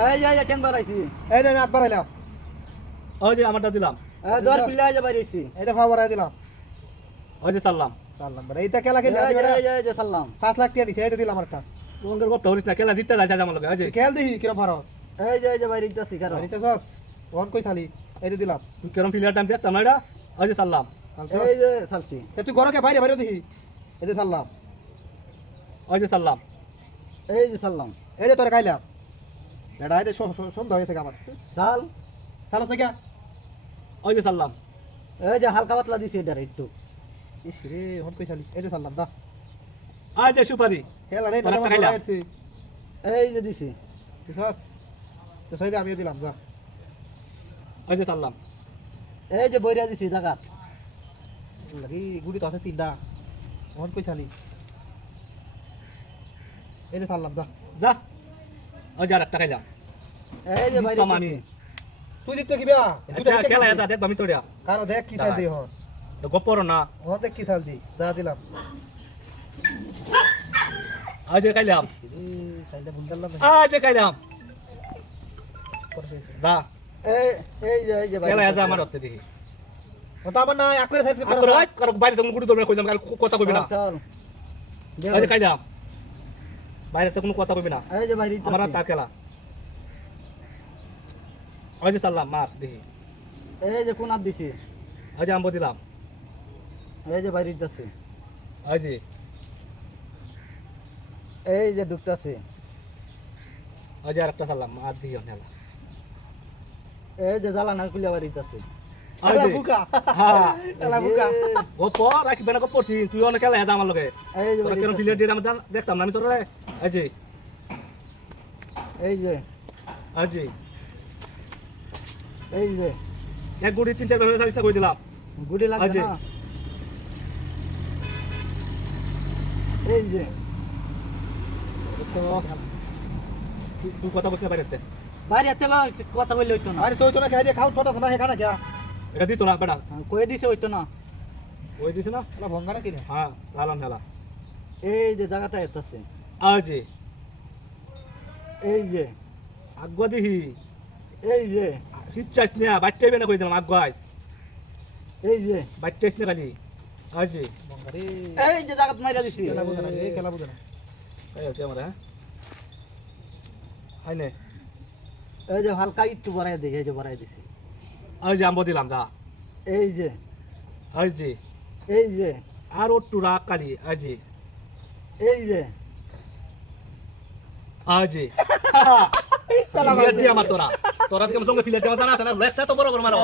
এই যে টেন বাড়াইছি এই যে আমি হাত বাড়াইলাম ওই যে আমারটা দিলাম এই দর পিলা যে বাড়াইছি এই যে ফাও দিলাম ওই যে চাললাম চাললাম এইটা খেলা খেলে এই যে এই লাখ টাকা দিছে এই যে দিলাম একটা তোমাদের গপ্প হরিস না খেলা জিততে যাচ্ছে আমার লগে ওই যে খেল দেখি কিরম ভারত এই যে এই যে বাড়াইতেছি কারও নিতে সস ওন কই খালি এই যে দিলাম তুই কেরম টাইম দেখতাম না এটা ওই যে চাললাম এই যে সালছি এ তুই ঘরকে বাইরে বাইরে দেখি এই যে চাললাম ওই যে চাললাম এই যে সাল্লাম এই যে তোরে খাইলাম বেটা সো- সো- সন্ধ্যা হয়ে থাকে আমার। চাল। চালস না ওই যে চাললাম। এই যে হালকা পাতলা দিছি এটা একটু। ইস রে ওন কই খালি এই যে চাললাম দা ওই যে সুপারি। খেলা রে এই যে দিছি। তুই সস। তো সেই আমিও দিলাম যা। ওই যে চাললাম। এই যে বইরা দিছি জাগাত। লাগি গুড়ি তো আছে তিনটা। ওন কই খালি এই যে চাললাম যা। যা। ওই যে আর একটা খাইলাম। এই যে বাইরে তুই জিতবে কি বেয়া আচ্ছা খেলা এটা দেখ আমি তোরিয়া কারও দেখ কি দি না। দেখ কি চাল দি যা দিলাম। খাইলাম। সাইডে খাইলাম। যা এই এই যে এই যে খেলা এটা আমার হতে দেখি। ও তো আমার না এক করে সাইজ আর করে ওই বাইরে তুমি গুড়ি ধরবে কইলাম কাল কথা কইবি না। চল খাইলাম। বাইরে তো কোনো কথা কইবি না। এই যে বাইরে আমার তার খেলা। ওই যে চাললাম মার দেখি। এই যে কোনাত দিছি? ওই যে আম্ব দিলাম। এই যে বাইরে দিতেছি ওই যে এই যে ঢুকতেছি ওই যে আর একটা চাললাম আর দিও খেলা এই যে জ্বালা না খুলে বাড়ি দিতেছি ওই যে বুকা। এলা বুকা। ও তো রাখি বেনা পড়ছি তুই অনেক খেলা হেদা আমার এই যে তোরা বাড়ি কেরম দিতেছি। ফিলিয়ার দিয়ে আমি দেখতাম আমি তোরা? এই যে। এই যে। এক গুড়ি তিন চার ভাবে চালিশটা কই দিলাম। গুড়ি লাগবে। না। এই যে। তুই- কথা বলতে পারে বাইরে কথা বললে হইতো না। আরে তুই তো না খাই দিয়ে খাও ছোটা না হে খানা খেয়া এটা দিত না বেটা। কয়ে দিছে হইতো না। ওই দিছে না? এলা ভঙ্গা না কিনে হ্যাঁ এই যে জায়গাটা এতাছে। যে। এই যে। আগুয়া দিহি। এই যে। হিচ্ছাইস না বাচ্চাই বেনা কই দিলাম আগুয়াইস এই যে। বাচ্চাইস না খালি এই রে এই যে জায়গাত মাইরা দিছি। খেলা বুঝে না রে খেলা বুঝে না। এই হচ্ছে আমার হ্যাঁ? হাই নে। এই যে হালকা একটু বাড়াই দিই এই যে বাড়াই দিছি। এই যে আম্ব দিলাম যা। এই যে। এই যে। এই যে। আর একটু রাগ কালি এই যে। এই যে। এই যে। ফিলিয়ার দিয়ে আমার তোরা। তোরা কেমন সঙ্গে দিয়ে আমার জানা আছে না? লেসা তো বড় বড় মারো।